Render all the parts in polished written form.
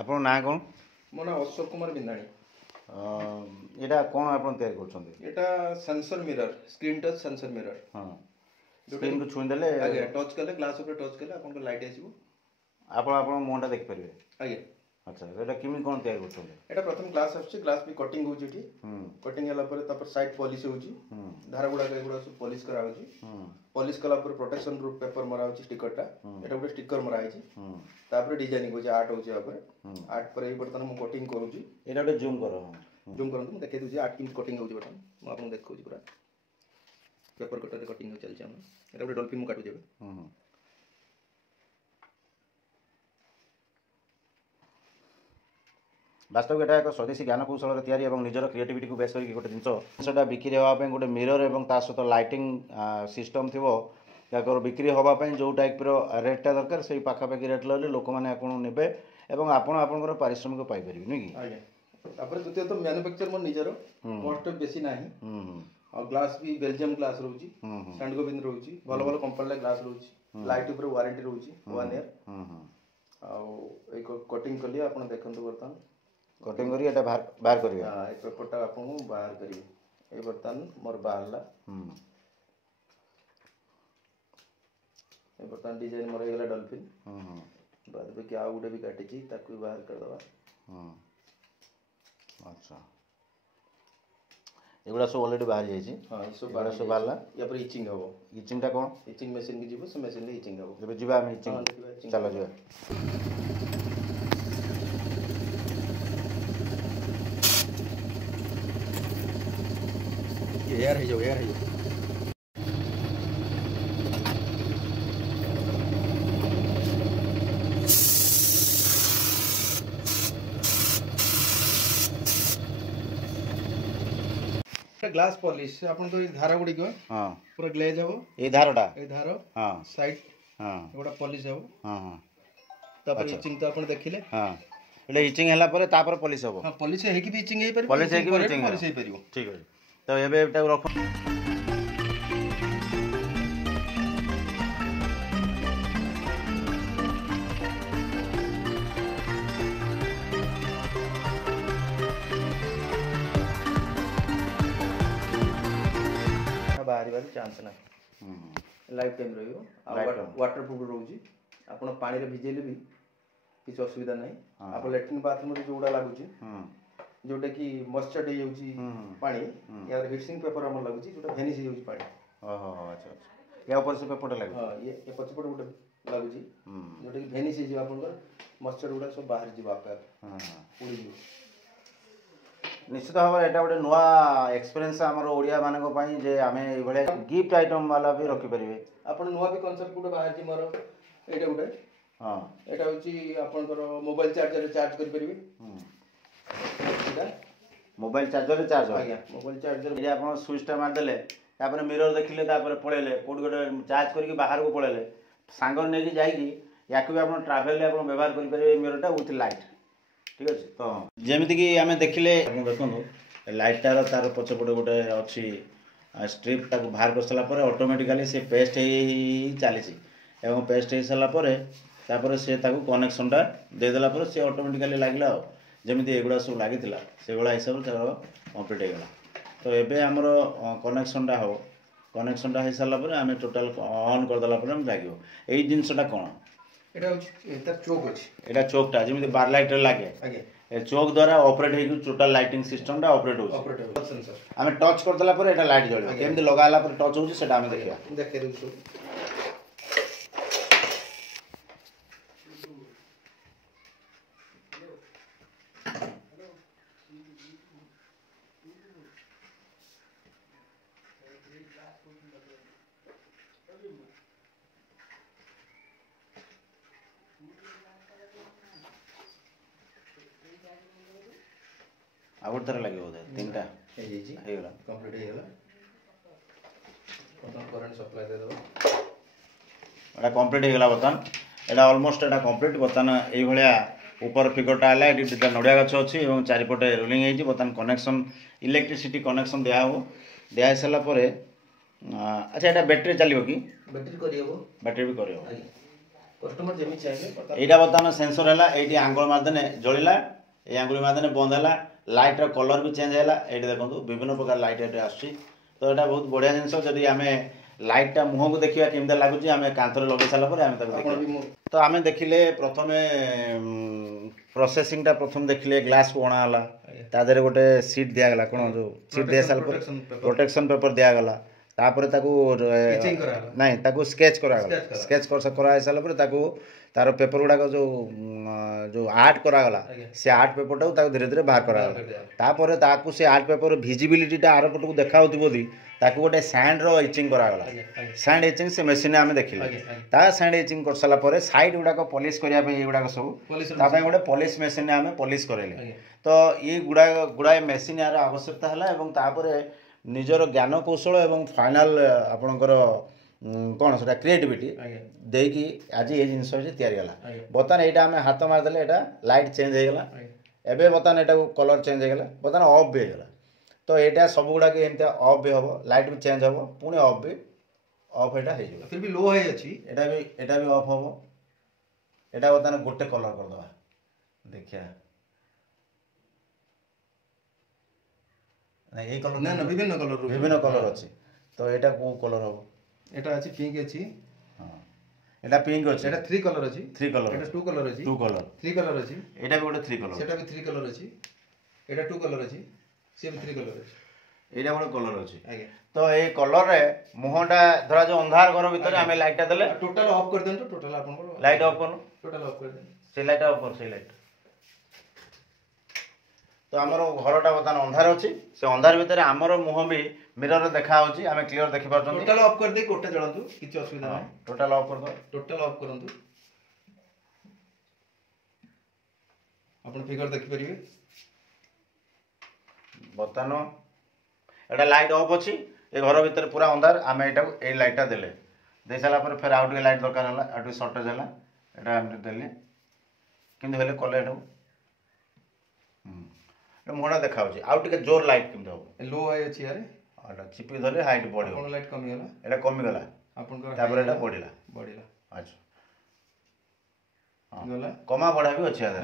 ଆପଣ ନାଁ କ'ଣ? ମୋ ନାଁ ଅଶୋକ କୁମାର ବିନ୍ଦାଣି। ଏଇଟା କ'ଣ ଆପଣ ତିଆରି କରୁଛନ୍ତି? ଏଇଟା sensor mirror, screen touch sensor mirror. ହଁ, ସ୍କ୍ରିନ୍କୁ ଛୁଇଁଦେଲେ ଆଜ୍ଞା, ଟଚ୍ କଲେ, ଗ୍ଲାସ୍ ଉପରେ ଟଚ୍ କଲେ ଆପଣଙ୍କ ଲାଇଟ୍ ଆସିବ। ଆପଣ ଆପଣଙ୍କ ମୁହଁଟା ଦେଖିପାରିବେ। ଆଜ୍ଞା। ଆଚ୍ଛା, ଏଇଟା କେମିତି କ'ଣ ତିଆରି କରୁଛନ୍ତି? ଏଇଟା ପ୍ରଥମେ ଗ୍ଲାସ୍ ଆସୁଛି, ଗ୍ଲାସ୍ ବି କଟିଂ ହେଉଛି ଏଠି। କଟିଂ ହେଲା ପରେ ତାପରେ ସାଇଡ୍ ପଲିସ୍ ହେଉଛି, ଧାର ଗୁଡ଼ାକ ଏଗୁଡ଼ା ସବୁ ପଲିସ୍ କରାହେଉଛି। ପଲିସ୍ କଲା ପରେ ପ୍ରୋଟେକ୍ସନ୍ ପ୍ରୁଫ୍ ପେପର ମରା ହେଉଛି ଷ୍ଟିକରଟା। ଏଇଟା ଗୋଟେ ଷ୍ଟିକର ମରା ହେଇଛି। ତାପରେ ଡିଜାଇନିଂ ହେଉଛି, ଆର୍ଟ ହେଉଛି ଉପରେ। ଆର୍ଟ ପରେ ବର୍ତ୍ତମାନ ମୁଁ କଟିଂ କରୁଛି। ଏଇଟା ଗୋଟେ ଜୁମ୍ କର। ଜୁମ୍ କରନ୍ତୁ, ମୁଁ ଦେଖେଇ ଦେଉଛି ଆର୍ଟ କେମିତି କଟିଂ ହେଉଛି ବର୍ତ୍ତମାନ। ମୁଁ ଆପଣଙ୍କୁ ଦେଖାଉଛି ପୁରା ପେପର କଟରରେ କଟିଂ ଚାଲିଛି ଆମର। ଏଇଟା ଗୋଟେ ଡଲଫିନ୍ ମୁଁ କାଟୁଛି ଏବେ। ବାସ୍ତବିକ ଏଇଟା ଏକ ସ୍ୱଦେଶୀ ଜ୍ଞାନ କୌଶଳରେ ତିଆରି ଏବଂ ନିଜର କ୍ରିଏଟିଭିଟିକୁ ବେସ୍ କରିକି ଗୋଟେ ଜିନିଷଟା ବିକ୍ରି ହେବା ପାଇଁ ଗୋଟେ ମିରର ଏବଂ ତା ସହିତ ଲାଇଟିଂ ସିଷ୍ଟମ୍ ଥିବ। ଯାହାର ବିକ୍ରି ହେବା ପାଇଁ ଯେଉଁ ଟାଇପ୍ର ରେଟ୍ଟା ଦରକାର ସେଇ ପାଖାପାଖି ରେଟ୍ ରହିଲେ ଲୋକମାନେ ଆପଣଙ୍କୁ ନେବେ ଏବଂ ଆପଣ ଆପଣଙ୍କର ପାରିଶ୍ରମିକ ପାଇପାରିବେ, ନୁହେଁ କି? ଆଜ୍ଞା। ତାପରେ ଦ୍ୱିତୀୟତଃ ମ୍ୟାନୁଫ୍ୟାକ୍ଚର ମୋର ନିଜର, କଷ୍ଟ ବେଶୀ ନାହିଁ। ଆଉ ଗ୍ଲାସ୍ ବି ବେଲଜିୟମ ଗ୍ଲାସ୍ ରହୁଛି, ସାଣ୍ଡ ଗୋବିନ୍ଦ ରହୁଛି, ଭଲ ଭଲ କମ୍ପାନୀର ଗ୍ଲାସ୍ ରହୁଛି। ଲାଇଟ୍ ଉପରେ ୱାରେଣ୍ଟି ରହୁଛି 1 ଇୟର। ଆଉ ଏଇ କଟିଂ କଲି, ଆପଣ ଦେଖନ୍ତୁ ବର୍ତ୍ତମାନ କଟିଂ କରି ଏଇଟା ବାହାର କରିବେ। ହଁ, ଏ ପେପରଟା ଆପଣଙ୍କୁ ବାହାର କରିବି। ଏଇ ବର୍ତ୍ତମାନ ମୋର ବାହାରିଲା। ଏ ବର୍ତ୍ତମାନ ଡିଜାଇନ ମୋର ହେଇଗଲା ଡଲଫିନ୍। ବାଦ ବାକି ଆଉ ଗୋଟେ ବି କାଟିଛି, ତାକୁ ବି ବାହାର କରିଦେବା। ଆଚ୍ଛା, ଏଗୁଡ଼ା ସବୁ ଅଲରେଡ଼ି ବାହାରି ଯାଇଛି। ହଁ, ସବୁ ବାହାରିଲା। ୟା ପରେ ଇଚିଂ ହେବ। ଇଚିଂଟା କ'ଣ? ଇଚିଂ ମେସିନ୍କି ଯିବ, ସେ ମେସିନ୍ରେ ଇଚିଂ ହେବ। ଏବେ ଯିବା ଆମେ ଇଚିଂ। ଚାଲ ଯିବା। ଏୟାର ହେଇଯାଉ, ଏୟାର ହେଇଯାଉ। ଗ୍ଲାସ୍ ପଲିସ୍ ଆପଣଙ୍କ ଏଇ ଧାର ଗୁଡ଼ିକ ପୁରା ଗ୍ଲେଜ୍ ହେବ। ଏଇ ଧାରଟା, ଏଇ ଧାର ସାଇଡ୍ ଏଗୁଡ଼ା ପଲିସ୍ ହେବ। ତାପରେ ଇଚିଂ ତ ଆପଣ ଦେଖିଲେ। ଏଇଟା ଇଚିଂ ହେଲା ପରେ ତାପରେ ପଲିସ୍ ହେବ। ହଁ, ପଲିସ୍ ହେଇକି ବି ଇଚିଂ ହେଇପାରିବ, ପଲିସ୍ ହେଇକି ବି ଇଚିଂ ହେଇପାରିବ। ଠିକ୍ ଅଛି। ତ ଏବେ ଏଟାକୁ ରଖ। ବାହାରିବାର ଚାନ୍ସ ନାହିଁ, ଲାଇଫ୍ ଟାଇମ୍ ରହିବ। ଆଉ ୱାଟର ପ୍ରୁଫ୍ ରହୁଛି, ଆପଣ ପାଣିରେ ଭିଜେଇଲେ ବି କିଛି ଅସୁବିଧା ନାହିଁ। ଆପଣ ଲାଟ୍ରିନ୍ ବାଥରୁମ୍ରେ ଯେଉଁଗୁଡ଼ା ଲାଗୁଛି, ଯେଉଁଟାକି ମଶ୍ଚର୍ଡ ହେଇଯାଉଛି ପାଣି, ୟାର ହିଟ୍ସିଂ ପେପର ଆମର ଲାଗୁଛି, ଯେଉଁଟା ଭେନିସ୍ ହେଇଯାଉଛି ପାଣି। ଆଚ୍ଛା, ୟା ଉପରେ ସେ ପେପରଟା ଲାଗୁଛି। ହଁ, ଏ ପଛପଟେ ଗୋଟେ ଲାଗୁଛି, ଯେଉଁଟାକି ଭେନିସ୍ ହେଇଯିବ, ଆପଣଙ୍କର ମଶ୍ଚର୍ଡ ଗୁଡ଼ା ସବୁ ବାହାରିଯିବ, ଆପେ ଉଡ଼ିଯିବ। ନିଶ୍ଚିତ ଭାବରେ ଏଇଟା ଗୋଟେ ନୂଆ ଏକ୍ସପିରିଏନ୍ସ ଆମର ଓଡ଼ିଆମାନଙ୍କ ପାଇଁ ଯେ ଆମେ ଏଇଭଳିଆ ଗିଫ୍ଟ ଆଇଟମ୍ ବାଲା ବି ରଖିପାରିବେ। ଆପଣ ନୂଆ ବି କନସେପ୍ଟ ଗୋଟେ ବାହାରିଛି ମୋର, ଏଇଟା ଗୋଟେ। ଏଇଟା ହେଉଛି ଆପଣଙ୍କର ମୋବାଇଲ ଚାର୍ଜରରେ ଚାର୍ଜ କରିପାରିବେ। ମୋବାଇଲ ଚାର୍ଜରରେ ଚାର୍ଜ? ଆଜ୍ଞା, ମୋବାଇଲ ଚାର୍ଜର। ଏଇଟା ଆପଣ ସୁଇଚ୍ଟା ମାରିଦେଲେ, ତାପରେ ମିରର ଦେଖିଲେ, ତାପରେ ପଳେଇଲେ କେଉଁଠି ଗୋଟେ ଚାର୍ଜ କରିକି ବାହାରକୁ ପଳେଇଲେ, ସାଙ୍ଗରେ ନେଇକି ଯାଇକି ୟାକୁ ବି ଆପଣ ଟ୍ରାଭେଲରେ ଆପଣ ବ୍ୟବହାର କରିପାରିବେ ଏଇ ମିରରଟା ୱିଥ୍ ଲାଇଟ୍। ଠିକ୍ ଅଛି। ତ ଯେମିତିକି ଆମେ ଦେଖିଲେ, ଆପଣ ଦେଖନ୍ତୁ ଲାଇଟ୍ଟାର ତାର ପଛପଟେ ଗୋଟେ ଅଛି ଷ୍ଟ୍ରିପ୍, ତାକୁ ବାହାର କରିସାରିଲା ପରେ ଅଟୋମେଟିକାଲି ସେ ପେଷ୍ଟ ହେଇ ଚାଲିଛି ଏବଂ ପେଷ୍ଟ ହେଇସାରିଲା ପରେ ତାପରେ ସେ ତାକୁ କନେକ୍ସନ୍ଟା ଦେଇଦେଲା ପରେ ସେ ଅଟୋମେଟିକାଲି ଲାଗିଲା। ଆଉ ଯେମିତି ଏଗୁଡ଼ା ସବୁ ଲାଗିଥିଲା ସେଗୁଡ଼ା ହିସାବରେ ତାର କମ୍ପ୍ଲିଟ୍ ହେଇଗଲା। ତ ଏବେ ଆମର କନେକ୍ସନ୍ଟା ହେବ। କନେକ୍ସନ୍ଟା ହେଇସାରିଲା ପରେ ଆମେ ଟୋଟାଲ୍ ଅନ୍ କରିଦେଲା ପରେ ଆମେ ଲାଗିବ। ଏଇ ଜିନିଷଟା କ'ଣ? ଏଇଟା ହେଉଛି ତାର ଚୋକ୍ ଅଛି। ଏଇଟା ଚୋକ୍ଟା ଯେମିତି ବାର ଲାଇଟ୍ରେ ଲାଗେ। ଆଜ୍ଞା, ଏ ଚୋକ୍ ଦ୍ୱାରା ଅପରେଟ୍ ହେଇକି ଟୋଟାଲ୍ ଲାଇଟିଂ ସିଷ୍ଟମ୍ଟା ଅପରେଟ୍ ହେଉଛି। ଆମେ ଟଚ୍ କରିଦେଲା ପରେ ଏଇଟା ଲାଇଟ୍ ଜଳିବ। କେମିତି ଲଗା ହେଲା ପରେ ଟଚ୍ ହେଉଛି ସେଇଟା ଆମେ ଦେଖିବା। ଦେଖେଇ ଦେଉଛି ସବୁ। ଆଉ ଗୋଟେ ଥର ଲାଗିବ ବୋଧେ? ତିନିଟା ହେଇଯାଇଛି, ହେଇଗଲା, କମ୍ପ୍ଲିଟ୍ ହେଇଗଲା। ବର୍ତ୍ତମାନ କରେଣ୍ଟ ସପ୍ଲାଏ ଦେଇଦେବା। ଏଇଟା କମ୍ପ୍ଲିଟ୍ ହେଇଗଲା। ବର୍ତ୍ତମାନ ଏଇଟା ଅଲମୋଷ୍ଟ ଏଇଟା କମ୍ପ୍ଲିଟ୍। ବର୍ତ୍ତମାନ ଏଇଭଳିଆ ଉପର ଫିଗରଟା ହେଲା। ଏଠି ଦୁଇଟା ନଡ଼ିଆ ଗଛ ଅଛି ଏବଂ ଚାରିପଟେ ରୋଲିଂ ହେଇଛି। ବର୍ତ୍ତମାନ କନେକ୍ସନ୍ ଇଲେକ୍ଟ୍ରିସିଟି କନେକ୍ସନ୍ ଦିଆହେବ। ଦିଆ ହେଇସାରିଲା ପରେ ଆଚ୍ଛା, ଏଇଟା ବ୍ୟାଟେରୀ ଚାଲିବ କି? ବ୍ୟାଟେରୀ କରିହେବ, ବ୍ୟାଟେରୀ ବି କରିହେବ। कस्टमर जेमी चाहिए एटा बर्तमान सेंसर है ये आंगुल मारदेने जलिला ये आंगुल मारदेने बंद है लाइट कलर भी चेंज है ये देखो विभिन्न प्रकार लाइट ये आस तो यहाँ बहुत बढ़िया जिनस जदि आम लाइटा मुह को देखा केमी लगुच आम कांथर लगे सारापर तो आम देखिले प्रथम प्रोसेसिंग प्रथम देखिले ग्लास को अणाला तादेह गोटे सीट दिगला कौन जो सीट दे सारा प्रोटेक्शन पेपर दिगला तापर नाई ताकू स्केच करागला स्केच कराई सारापर तार पेपर गुड़ाक जो जो आर्ट करागला से आर्ट पेपर टाक धीरे धीरे बाहर करागला तापर ताकू से आर्ट पेपर भिजिबिलिटीटा आर पटक देखा ताकू गोटे सैंड रो इचिंग करागला सैंड इचिंग से मशीन आम देखिले ता सैंड इचिंग कर सारा पर साइड गुड़ाक पॉलिश करने ये सब गोटे पॉलिश मशीन आम पॉलिश करेले तो ये गुड़ाए मशीन यार आवश्यकता है निजर ज्ञान कौशल एवं फाइनाल आपणकर कौन से क्रिएटिविटी देकी आज ये जिनस या बर्तमान यहाँ आम हाथ मारदे यहाँ लाइट चेंज होगा एवं बर्तमान यहाँ कलर चेंज होगा बर्तमान ऑफ भी होगा तो यहाँ सब गुड़ाक एमती ऑफ भी हम लाइट भी चेंज हम पुणी ऑफ भी ऑफ यहाँ फिर भी लो है अच्छी एटा भी ऑफ हम यहाँ बर्तमान गोटे कलर करदे देखिया ये कलर ना ना विभिन्न कलर अच्छी तो यहाँ कौ कलर हम एटा अछि पिंक अछि हां एटा पिंक अछि एटा 3 कलर अछि 3 कलर एटा 2 कलर अछि 2 कलर 3 कलर अछि एटा भी गोटे 3 कलर सेटा भी 3 कलर अछि एटा 2 कलर अछि से भी 3 कलर अछि एटा गोटे कलर अछि आगे तो ए कलर रे मुहटा धरा जो अंधार घर भीतर हमें लाइटटा देले टोटल ऑफ कर देन टोटल आपन लाइट ऑफ करू टोटल ऑफ कर देन से लाइट ऑफ कर से लाइट तो आमर घरटा बर्तमान अंधार अच्छी से अंधार भितर आमर मुह भी मिरर देखा होची आमे क्लियर देखि पारछन टोटल ऑफ कर दे कोटे जळंतु किछ असुविधा नै टोटल ऑफ कर दो टोटल ऑफ करंतु आपण फिगर देखि परिबे बर्तमान एटा लाइट ऑफ अच्छी ए घर भीतर पूरा अंधार आमे एटा ए लाइटटा देले दे साला पर फिर आउट के लाइट दरकार हला आउट शॉर्टेज हला एटा हम देले किंतु हेले कले एटा मुहटा देखा आउ टे जोर लाइट केमती हम लो है अच्छी यार एटा चिपी धरे हाइट बढ़ियो अपन लाइट कमी गला एटा कमी गला अपन को तापर एटा बढ़िला अच्छा हां गला कमा बढ़ा भी अछि आधा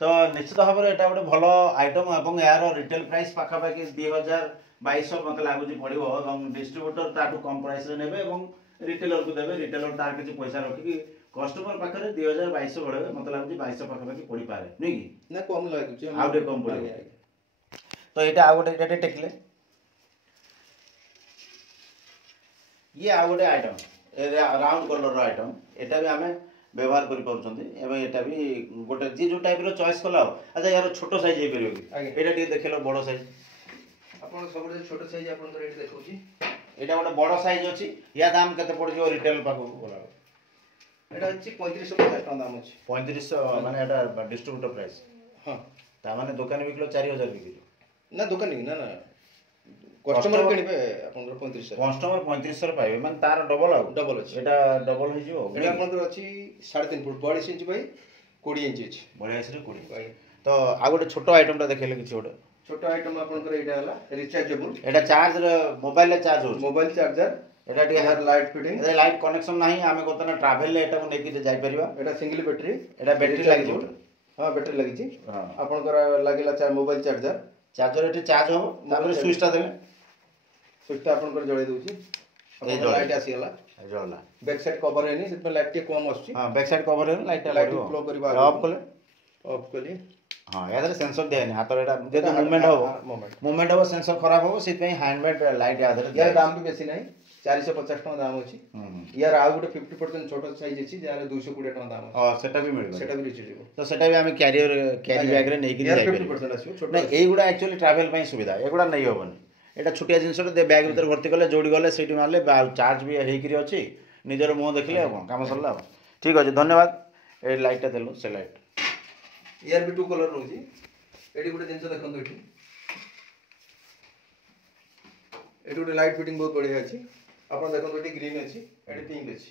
तो निश्चित भाव एटा गोटे भल आइटम एवं यार रिटेल प्राइस पाखा पाखी 2200 मत लागुची पड़िबो एवं डिस्ट्रीब्यूटर ताटू कम प्राइस रे नेबे एवं रिटेलर को देबे रिटेलर तार किछि पैसा रखी कस्टमर पाखरे 2200 बड़े मत लागुची 2200 पाखा पाखी पड़ी पारे नै कि ना कम लागुची आउटे कम पड़े तो एटा आ गोटे एटा टेकले ये आ गोटे आइटम राउंड कलर रो आइटम एटा भी हमें व्यवहार करि परछंती एवं एटा भी गोटे जे जो टाइप रो चॉइस कला अच्छा यार छोटो साइज हे परियो कि एटा टी देखेलो बड़ो साइज अपन सब जे छोटो साइज अपन रेट देखौची एटा गोटे बड़ो साइज अछि या दाम केते पड़ जो रिटेल पाको बोला एटा अछि 3550 टका दाम अछि 3500 माने एटा डिस्ट्रीब्यूटर प्राइस हां ता माने दुकान बिकलो 4000 बिकिलो ना दुकान नहीं ना कस्टमर किनिबे अपन 3500 कस्टमर 3500 पाइबे माने तार डबल आ डबल अछि एटा डबल हो जिवो एटा अपन अछि 3.5 फुट 42 इंच बाय 20 इंच अछि 42 रे 20 तो आ गोटे छोटो आइटमटा देखेले किछ गोटे छोटो आइटम अपन कर एटा हला रिचार्जेबल एटा चार्ज मोबाइल रे चार्ज हो मोबाइल चार्जर एटा टी यार लाइट फिटिंग एटा लाइट कनेक्शन नाही आमे कोतना ट्रैवल ले एटा को नेकी जे जाई परिबा एटा सिंगल बैटरी एटा बैटरी लागि जो हां बैटरी लागि छी हां अपन कर लागिला चार mobile charger charger eighty charge हो तापर स्विचटा देले स्विचटा अपन कर जळै दोची अपन लाइट आसी हला जळला बैक साइड कवर हेनी सेत लाइट के कम आछी हां बैक साइड कवर हेनी लाइट फ्लो करबा ऑफ कले ऑफ कली हां यादरे सेंसर देनी हाथ रेटा जे तो मूवमेंट हो मूवमेंट हो सेंसर खराब हो सित पे हैंडमेड लाइट यादरे यार दाम भी बेसी नाही 450 टका दाम अछि यार आ गुटे 50% छोटो साइज अछि यार 220 टका दाम अछि हां सेटा भी मिलबो सेटा भी रिचेबल तो सेटा भी हमें कैरी बैग रे नै कि यार 50% आछो छोटो नै एई गुडा एक्चुअली ट्रैवल पई सुविधा एगुडा नै होबनी एटा छुटिया जिंस रे बैग भीतर भर्ती करले जोडी गले सेठी मारले चार्ज भी हेई करी अछि निजर मुंह देखले काम सरला ठीक अछि धन्यवाद ए लाइटटा देलो से लाइट यार भी 2 कलर रहउची एडी गुटे जिंस देखन एठी एडी गुटे लाइट फिटिंग बहुत बढ़िया अछि अपन देखन एठी ग्रीन अछि एठी पिंक अछि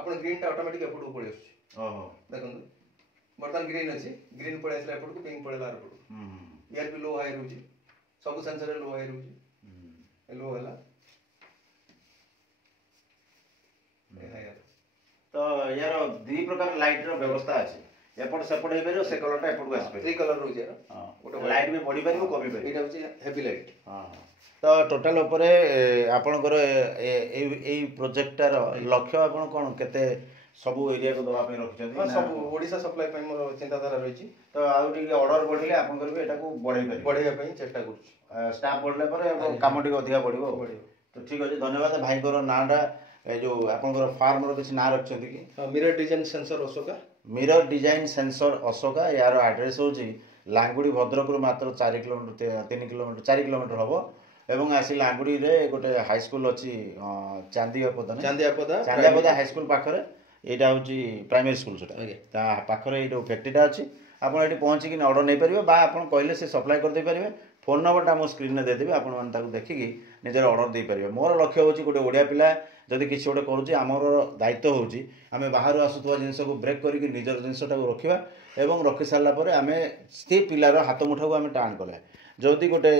अपन ग्रीन टा ऑटोमेटिक एपटो पळे अछि ओहो देखन बर्तन ग्रीन अछि ग्रीन पळे असला एपटो पिंक पळेला एपटो यार भी लो हाई रहउची सब सेंसर लो हाई रहउची लो हला तो यार दी प्रकार लाइट रो व्यवस्था अछि एपट सेपट हे परियो से कलरटा एपट को आसी परियो 3 कलर रोज यार गोटे लाइट भी बढ़ी परियो कमी परियो एटा होची हेवी लाइट हां तो टोटल ऊपर आपनकर ए प्रोजेक्टर लक्ष्य आपन कोन केते सब एरिया को दवा पे रखिछथि हां सब ओडिसा सप्लाई पे मोर चिंताधारा रहिछि तो आउ टिके ऑर्डर बढ़िले आपनकर भी एटा को बढ़ाइया पे चेष्टा करू स्टाफ बढ़ले पर काम टिके अधिका बढ़िबो तो ठीक अछि धन्यवाद भाई को नाडा ए जो आपनकर फार्म रो किछ ना रखछथि कि mirror design sensor Ashoka mirror design sensor Ashoka यार एड्रेस होची लांगुड़ी भद्रक मात्र 4 किलोमीटर 3 किलोमीटर 4 किलोमीटर हबो एवं आसी लांगुड़ी रे गोटे हाई स्कूल अछि चांदियापदा हाई स्कूल पाखरे एटा होची प्राइमरी स्कूल सेटा ता पाखरे एटो फैक्ट्रीटा अछि आपण एटी पहुंची कि ऑर्डर नै परिबे बा आपण कहले से सप्लाई कर दे परिबे फोन नंबरटा मो स्क्रीन रे दे देबे आपण मान ताको देखि कि निजर ऑर्डर दे परिबे मोर लक्ष्य होची गोटे ओडिया पिला जदि किसी गोटे करूची आमर दायित्व होची आमे बाहर आसुतवा जिंस को ब्रेक करिक निजर जिंसटा को रखिबा एवं रखि सारला परे आमे से पिलार हाथ मुठा को आमे टाण कले जदि गोटे